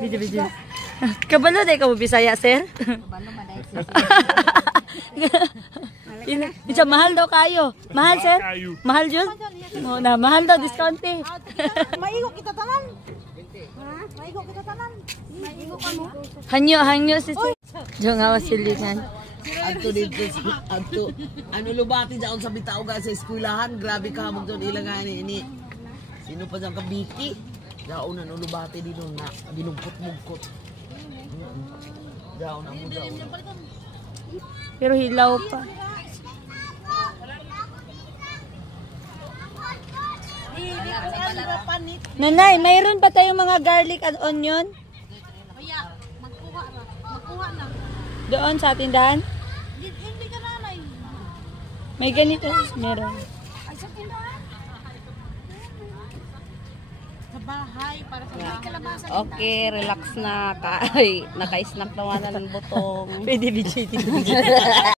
Video. Kabalo day ka mo Bisaya, sir? Kabalo man dahil Isa mahal daw kayo. Mahal, sir? Mahal yun? No, na mahal daw discount eh. maigo kita tanan. Ha? Maigo kita tanan. Maigo ka mo. Hanyo si sir. Diyo nga wasilingan. Adto dito adto ano lubati daon sa bitaw ga sa eskwelahan, grabe ka mo doon ilagay ini. Sino pa dyan ka Biki? Daon na lubati dito na binugkot-mugkot. Daon na mo daon. Pero hilaw pa. Nanay, mayroon pa tayong mga garlic and onion? Magkuha na. Doon sa tindahan? Hindi ka nanay. May ganito. Meron. Ay, sa tindahan. Sa bahay, para sa bahay. Kalabasa. Okay, relax na. Naka-snack naman ng butong. Pwede, BJT.